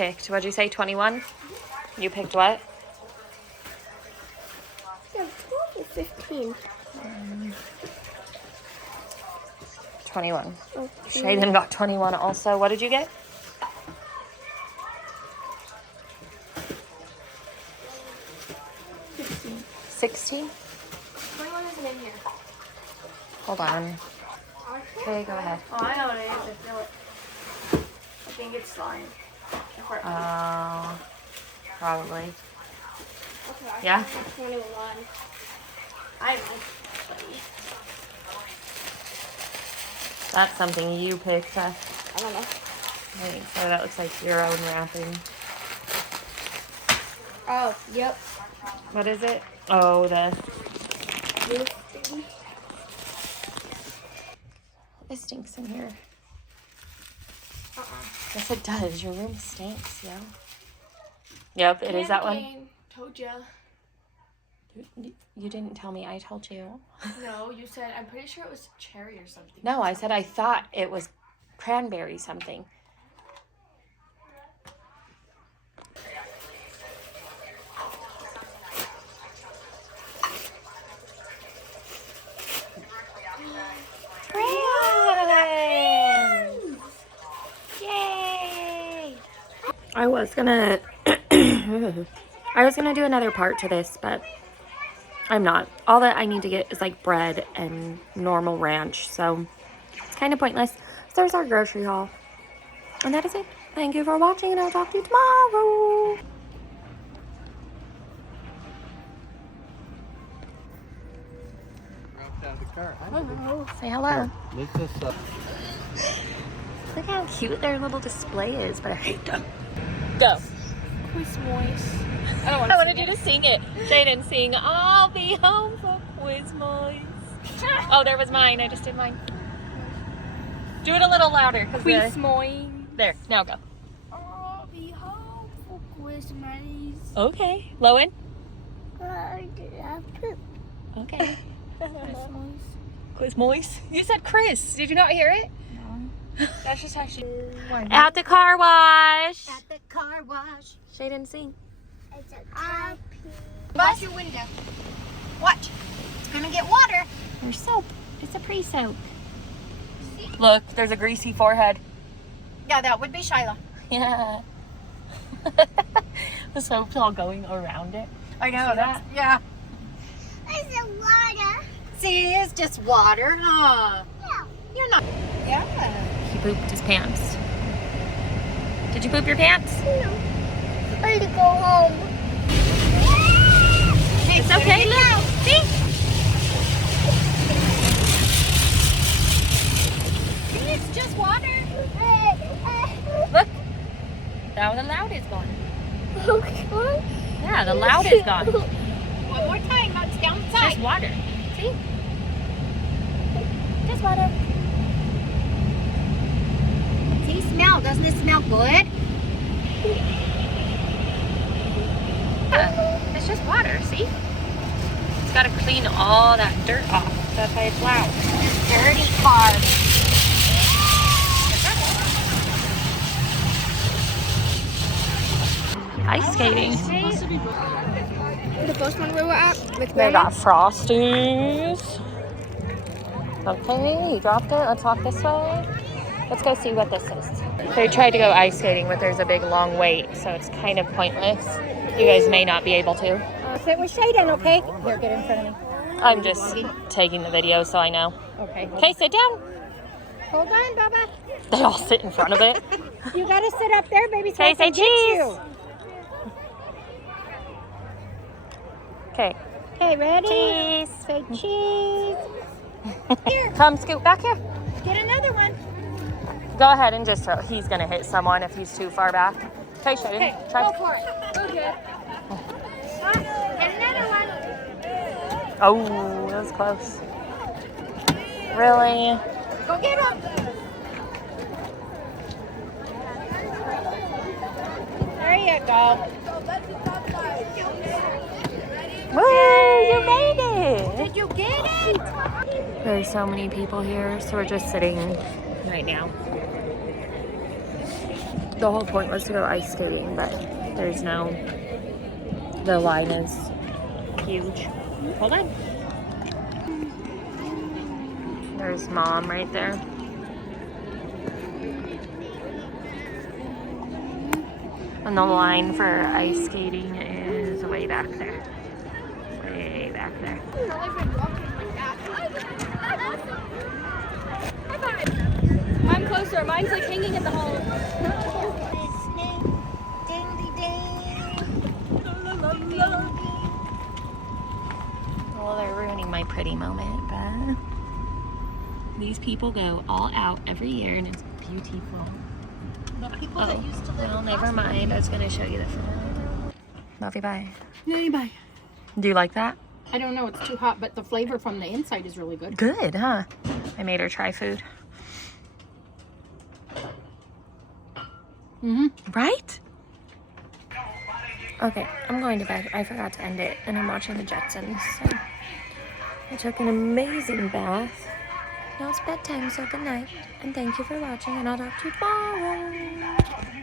picked, what'd you say, 21? You picked what? Yeah, 12 or 15. 21. Okay. Shayden got 21 also. What did you get? 16? 21 isn't in here. Hold on. Okay, go ahead. Oh, I know what it is. I feel it. I think it's slime. Probably. Okay, Yeah? 21. I know. That's something you picked. I don't know. Wait, so that looks like your own wrapping. Oh, yep. What is it? Oh, the... It stinks in here. Yes, it does. Your room stinks, yeah. Yep, it is that one. Told ya. You didn't tell me. I told you. No, you said, I'm pretty sure it was cherry or something. No, I said I thought it was cranberry something. Yay! I was gonna do another part to this, but I'm not. All that I need to get is like bread and normal ranch, so it's kind of pointless. So there's our grocery haul. And that is it. Thank you for watching, and I'll talk to you tomorrow. Out of the car. Hello. Say hello. Lift this up. Look how cute their little display is, but I hate them. Go. Quiz moist. I wanted you to sing it. Jayden, sing, I'll be home for quiz moist. Oh, there was mine. I just did mine. Do it a little louder. Quiz moist. There, now go. I'll be home for quiz moist. Okay. Lowen? Poop. Okay. Quiz moist. Quiz moist. You said Chris. Did you not hear it? No. That's just how she... At the car wash. At the car wash. Jayden, sing. It's a happy. Wash your window. Watch. It's gonna get water. There's soap. It's a pre-soak. Look, there's a greasy forehead. Yeah, that would be Shyla. Yeah. The soap's all going around it. I know. See that? Yeah. It's a water. See, it's just water, huh? Yeah. You're not. Yeah. He pooped his pants. Did you poop your pants? No. I need to go home. It's okay, look. See? See, it's just water. Look. Now the loud is gone. Okay. Yeah, the loud is gone. One more time, it's down the Just side. water. See? Just water. See, smell. Doesn't it smell good? Yeah, it's just water, see? It's got to clean all that dirt off. That's why it's loud. Dirty carbs. Ice skating. The first one we were at with They got Frosties. Okay, you dropped it. Let's walk this way. Let's go see what this is. They tried to go ice skating, but there's a big long wait, so it's kind of pointless. You guys may not be able to. Sit with Shayden, okay? Here, get in front of me. I'm just taking the video so I know. Okay. Okay, sit down. Hold on, Bubba. They all sit in front of it. You gotta sit up there, baby, so Okay, I can say get cheese. you. Okay. Okay, ready? Cheese. Say cheese. Here, Come scoot back here. get another one. Go ahead and just throw. He's gonna hit someone if he's too far back. Okay, Shayden. Okay, Try. go for it. Go good. Get another one. Oh, that was close. Really? Go get him. There you go. Woo, you made it! Did you get it? There's so many people here, so we're just sitting right now. The whole point was to go ice skating, but there's no, the line is huge. Hold on. There's Mom right there. And the line for ice skating is way back there. Way back there. I'm closer. Mine's like hanging in the hall. Well, they're ruining my pretty moment, but these people go all out every year and it's beautiful. The people that used to live Well, in never mind. I was going to show you the front. Love you, bye. No, bye. Do you like that? I don't know. It's too hot, but the flavor from the inside is really good. Good, huh? I made her try food. Right? Okay, I'm going to bed. I forgot to end it, and I'm watching the Jetsons. So I took an amazing bath. Now it's bedtime, so good night. And thank you for watching, and I'll talk to you tomorrow.